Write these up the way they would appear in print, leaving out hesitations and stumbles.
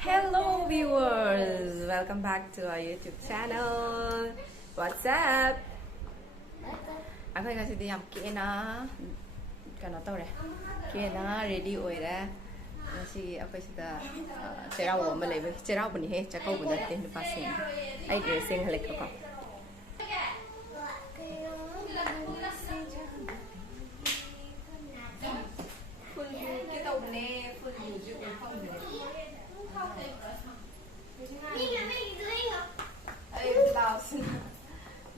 Hello viewers, welcome back to our YouTube channel. What's up? Aku kasi di am kena tau re. Kena ready oira. Nasi aku sudah cheiraoba ma lebe. Cheiraoba ni he chakau bunda ten passing. Ai dressing halek ko.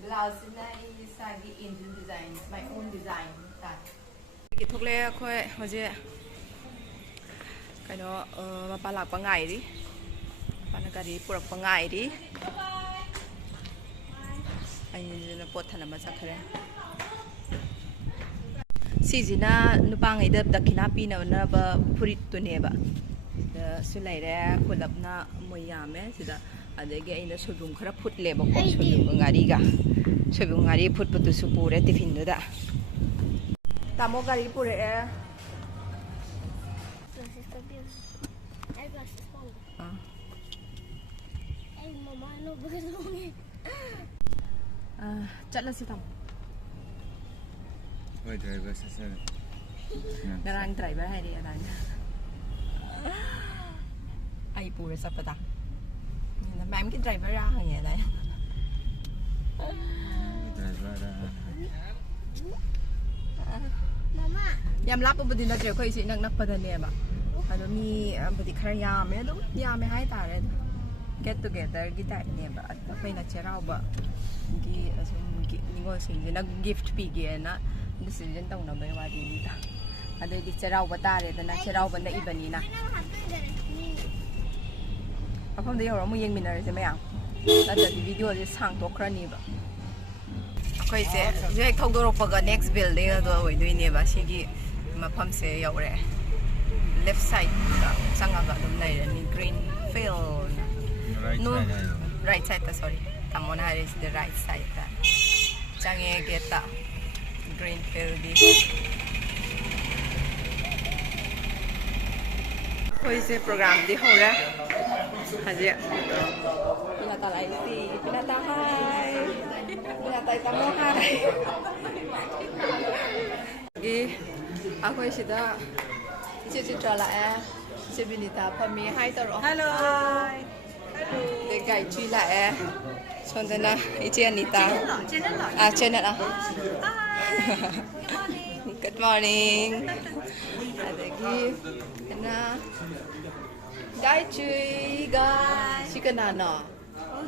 Blouse na isagi Indian design, my own design. Kita le khoi hoje kaino mapalak pangai ri. Panagari purak pangai ri. Ai na pot thana ma sakhare. Sijina nupangai da dakina pina na ba purit tu ne ba. Da sulai re khulapna moyame sida adege aina soibung khara phutle ba ko soibung ngari phut putu supure tiffin da tamo gari pure chatla si tam oi driver se narang driver hai ri anan ai pure sapata mà em cái driver ra hàng ngày này yam lap ba din na je khoi si nak nak pa ne ba ado mi ba di khara ya me hai ta re get together gi ta ne ba at pa na cheiraoba gi asum gi ningo sing na gift pi gi na decision tong na bai wa di ni ta ado gi cheiraoba ta re da na cheiraoba na ibani na mafam da yawra mu yengminarase mayam tada di video je sang to khrani ba akhoi se je thogdorokpaga next building ado oidoi ne ba sigi mafam se yawre left side da sangaga dum nairani green field no right side ta sorry tamona is the right side ta change geta green field di khoi se program di hora Haji, pinata lai si, pinata hai, pinata tamo hai. Gi, aku sudah citra lah sebenita pami hai taro. Hello. Dekai cila sondana ichi Anita. Channel lah. Good morning. Ada gi, kena. Guy chui guy, si cái nào nọ,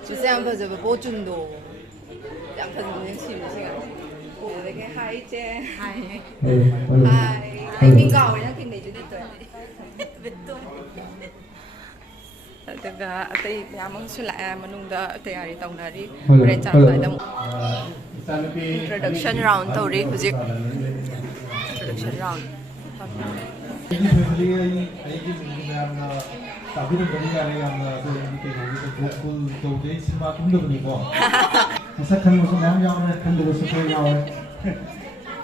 chú xem bây giờ bố chun đồ, chẳng cần những gì mà xem, bố đấy cái hai che, hai, anh kinh cầu nhá, kinh này chú nên tuổi, betul. Tega, tapi memang sulah menunda tayari tahun hari, berencana dalam introduction round tau ri, hujik introduction round. tapi itu benar yang tu kita itu betul tu semua tunda beribu. Masa kan musim yang kan dulu sesuai yang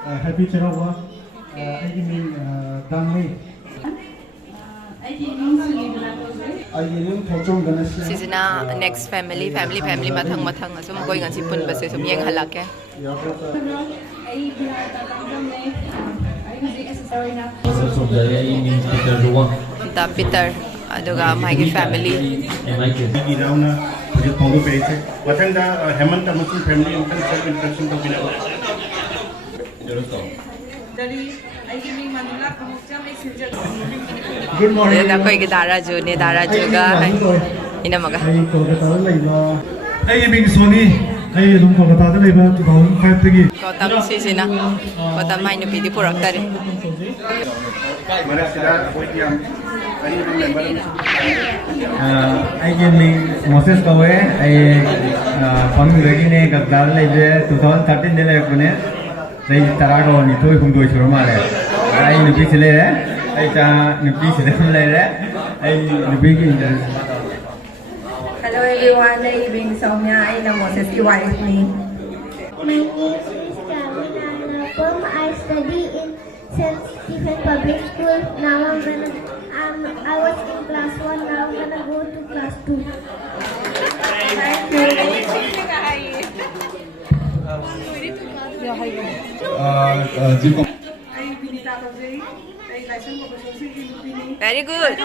happy cheiraoba, ini min damai. Ini thocong ganas. Sisina next family matang asum koi ngan sipun base sum yang halak ya. Peter aduga my family gi rauna project pongo peche wathanda hemant amasung family self introduction ko bina good morning da koi ke dara jo ga ina maga Kolkata laiba ai ming soni ai lum Kolkata da laiba 2005 tagi kotam sisina kotam mai no pidi purak tare mana sila hoiam ani member ai ming Moses kawe ai pang lagi ne gadar laibe 2013 de laibune dai tarago ni toi hungdoi shurma le ai nupi sile ai cha nupi sile le ai nupi ki Hello everyone, I am Soumya. I am Moses' wife. My name is Kavina. I study in St. Stephen Public School. Now I'm I was in class 1, now I'm gonna go to class 2. Very good.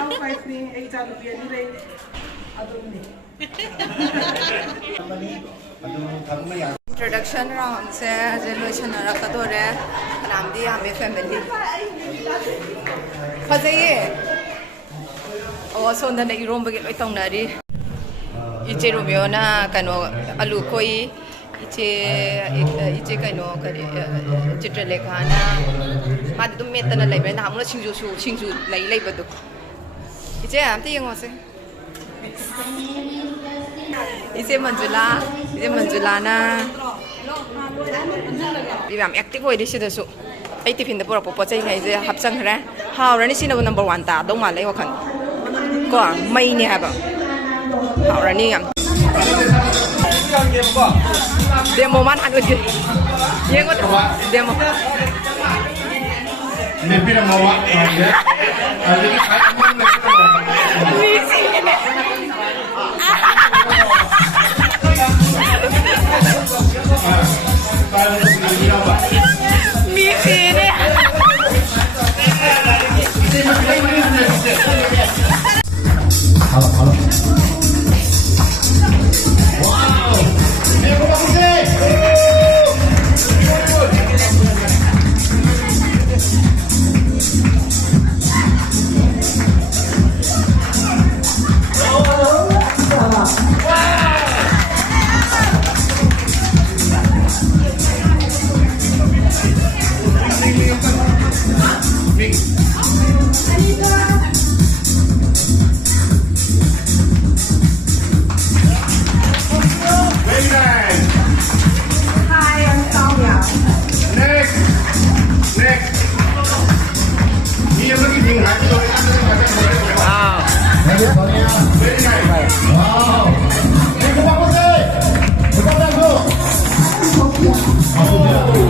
Introduction round se resolution rakadore namdi hame family fajaye aw sonda na iromba ge loi tongnari iche romeo na kano alu koi iche kano kare chitralekha na ma dum metana laibe na hamna singju lai badu iche amte yengo se iche manjula na bibam active oi disi da su ai tiffin da pura po chai ngai je hapchang hra haw rani sina number 1 ta dong ma lai wakhan ko mai ni ha ba haw rani yam demo man an uji yengo demo ne pira mawa ya ali kai amon na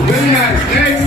very nice. Very nice. Thank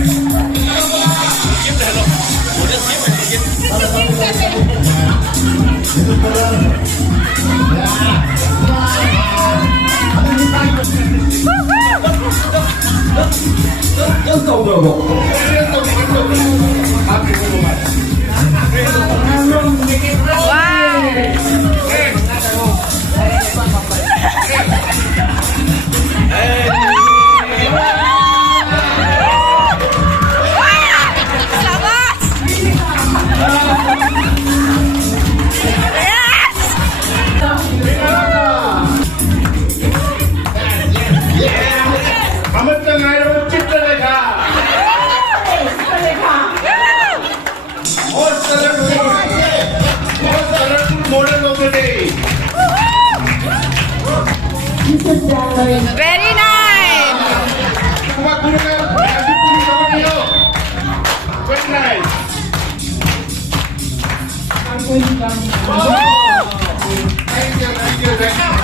you.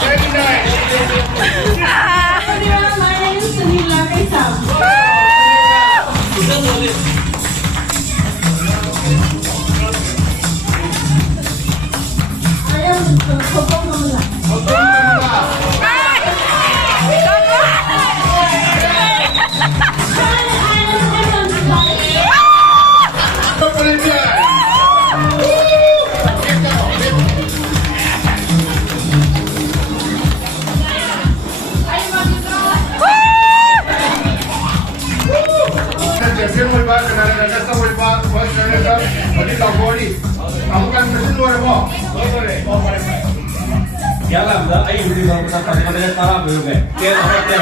Very nice. My name is Sunila Kaisam. I am Kolkata. क्या लगता है ये video का पता तारा हो गए क्या होता है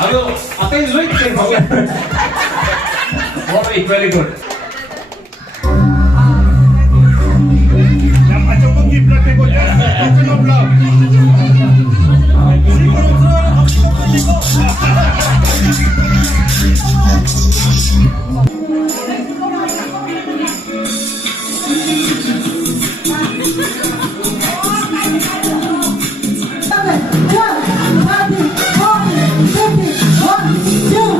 हेलो आते ही लुक के हो गया very good One, two,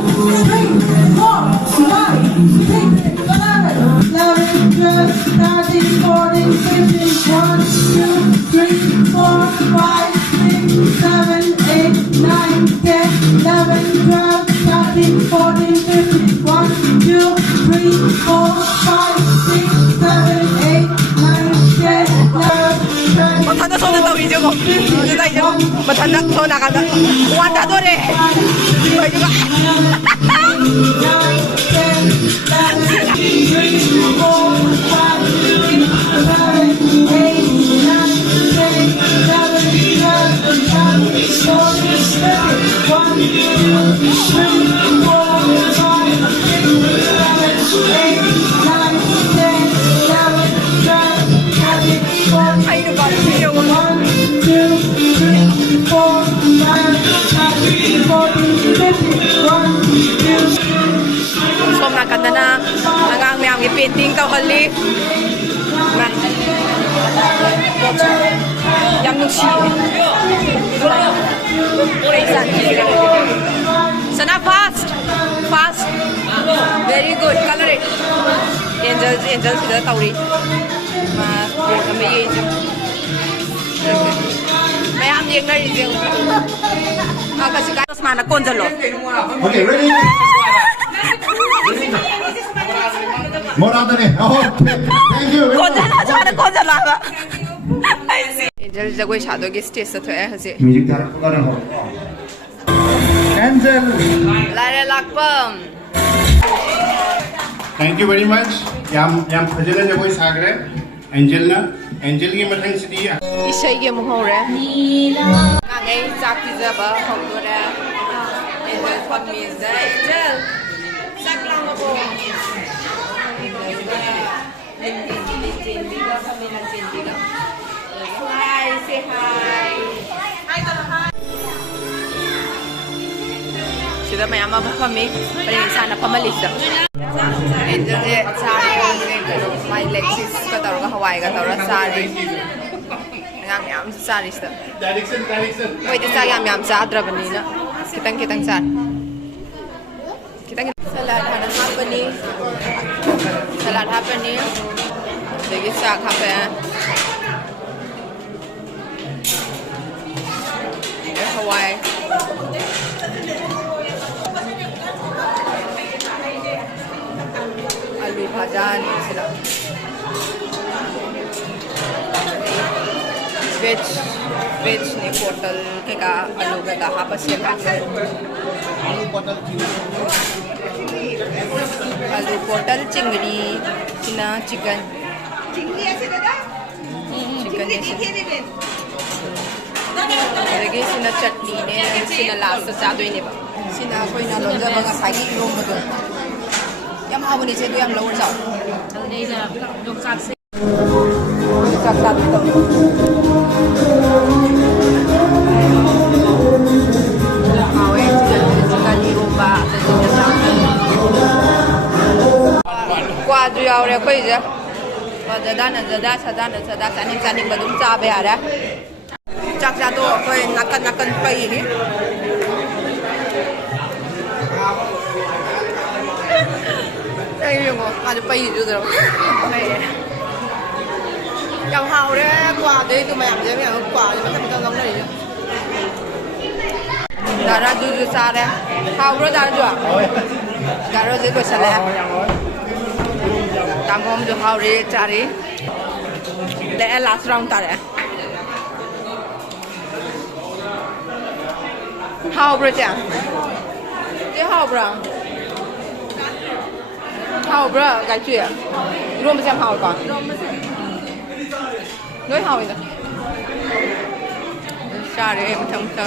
three, four, five, six, 7. 13, 14, 15, 1, 2, 3, 4, 5, 6, 7, 8, 9, 10, 11, 12, 13, 14, 15, 1, 2, 3, 4, 5, 6, 7, 8, 9, 10, 11, 12, 他的手的都已经现在已经把他的手拿开了，哇，打多嘞，快点吧。还有个朋友吗？ Som na kanta na ang mayang painting tao hali. Yang nuksi. Sana fast. Very good. Color it. Angels sida tauri. Mas kami ye. Mayam yeng na rin. Kasi kaya mana konjalo. Okay, ready? More after it. Okay, thank you. konjala ba. Angel jagoi shado ge stage sa thoya hase. Music thara kara ho. Angel. Lare lakpam. Thank you very much. Yam phajana jagoi sagre. Angel ki mathang sidi. Isai ge muhore. Ngai chak pizaba hongdore. Angel pammiz da Angel. Saklang mo. Hi, say hi. Sida may ama kami, pero sana pamalis daw. Angel sorry, my Lexus ka daw Hawaii ka daw sorry. Ngam sorry sta. Direction. Pwede sa ngam sa adra banina. Kitang sar. Salad happening. Sige sak happen. Hawaii. Alu bhajan sila. Veg ni portal ka alu ka hapas ka. Alu portal chingri sina chicken. Chicken ni. Lagi sina chutney ne sina last sa doi ne ba. Sina koi na lonja ba nga sai rom ba do. Yam hawo ni se do yam lower sa. Nei na dok sak se. Sak to. Qua rau này quay giờ giờ chani mà đúng cha về à đấy chắc ra tôi quay nakan quay đi đây rồi mà quay gì rồi dòng hào đấy quả đấy tụi mày làm gì mày quả nhưng mà thằng trong này ra du xa đấy hào rồi ra rồi dưới bờ sài Tam hôm được hao đi trả đi để last round ta đấy hao bro chả cái hao bro cái chuyện luôn mà xem hao còn nói hao gì trả đi em không sao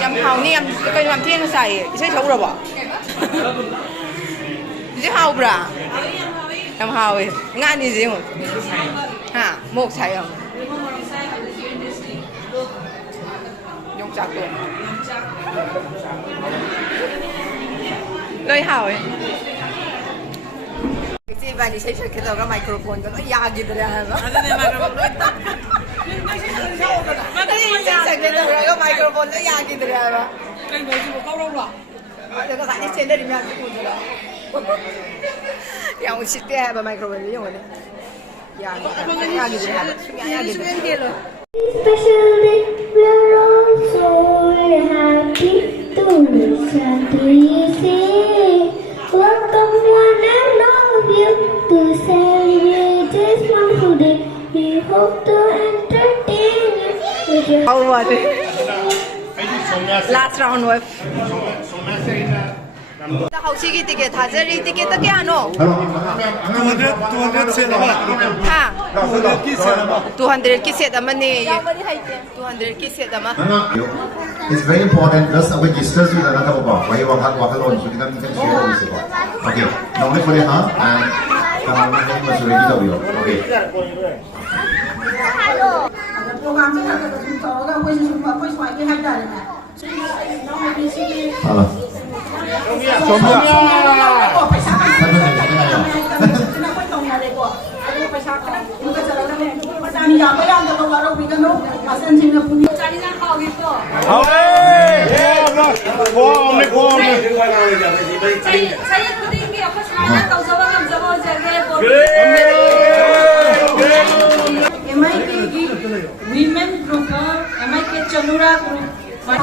nhầm hao ni em cái làm thiên xài xấu rồi bỏ chứ hao bra em hao ấy ngã đi gì không hả một xài không dùng chặt luôn nơi hao ấy cái gì đi xây cái đầu cái microphone nó ya gitu deh ada nih microphone cái đầu cái microphone nó ya gitu deh cái người chỉ có câu đâu rồi. Có phải trên đây thì mình cũng được. ꯌꯥꯝ ꯎꯁꯤꯠꯇꯦ ꯍꯥꯏꯕ microwave ꯌꯦꯡꯉꯣꯅꯦ ꯌꯥꯒꯤꯗ꯭ꯔꯦ ꯍꯥꯏꯕ ꯁꯨꯡꯌꯥ ꯌꯥꯒꯤꯗ꯭ꯔꯦ Especially we're all so happy to listen to you say. Welcome one and all of you to celebrate this wonderful day. We hope to entertain you with your How was it? Last round was. 하우시기 티켓 하저리 티켓 깨ano? 200 set ama. Ha? 200 ki set 200 ki set amani. 200 ki set ama. It's very important. Just register to the another box. Why you walk alone? So you can share with it. Okay. Now we put it on and come on. We must ready to go. Okay. Hello. Women group, MIK Chalura group. No.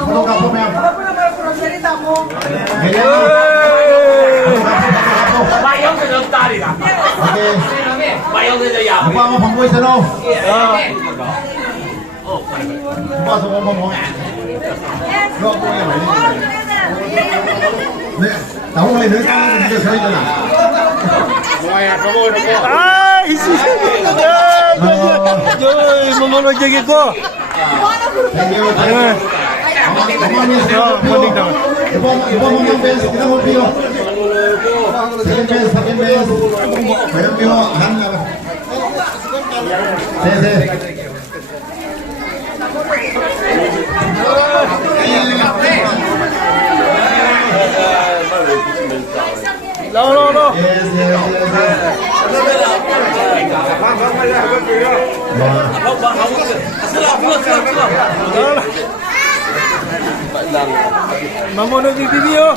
Mamono di video.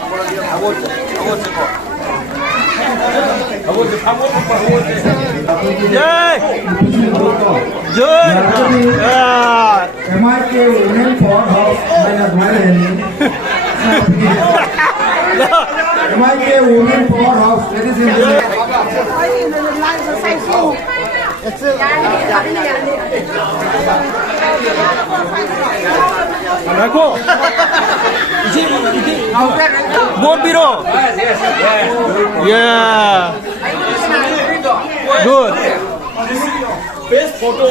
MIK Women for House MIK Women for House. Ladies and Nako. More biro. Yeah. Good. Best photo.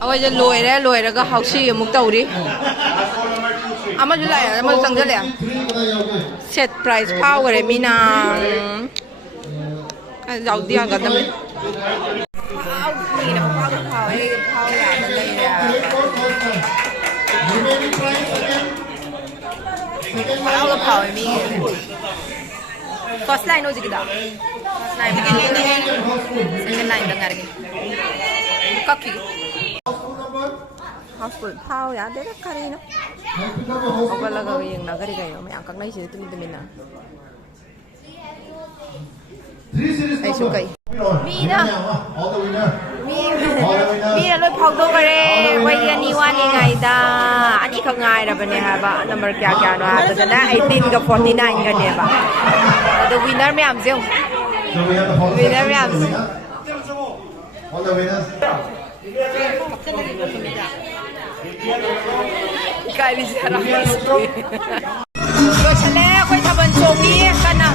Ôi giờ lùi ra cái học sĩ một tàu đi. Ama ju lại, ama sang giờ lại. Set price power rồi mina. Giàu tiền cả năm. Áo gì nó phao là bên đây là. Áo là phao mi. First line gì đó. First line begini. Second line dengar lagi. Kaki. Houseful phao ya, đấy là cari nó. Apa lah kau yang nak cari kau, yang angkat naik sini tu minta mina. Ai sukai. Mi dah. Mi dah lối phao tu kare, quay đi ni wan ni ngai da, ani kau ngai dah benda apa, number kya no, apa tu na 18 ke 49 kan dia ba. The winner me am siung. Winner me am. All the winners. Cái gì ra rồi. Rồi sẽ lẽ quay thằng bận trộm đi cân nào.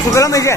수그라마 이제.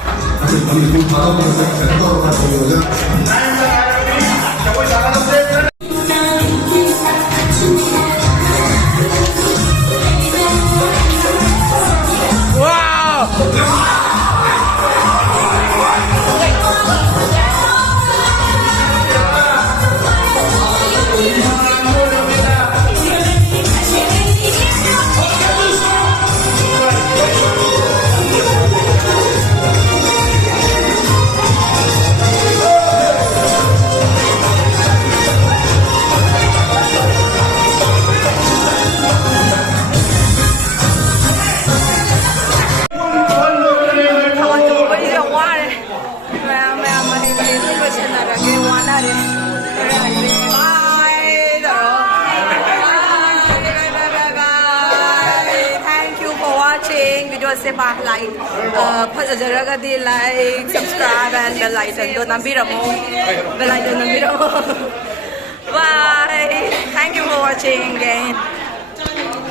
से बात like फजरगदी like subscribe and bell icon दो नंबिरमो bell icon नंबिरमो bye thank you for watching again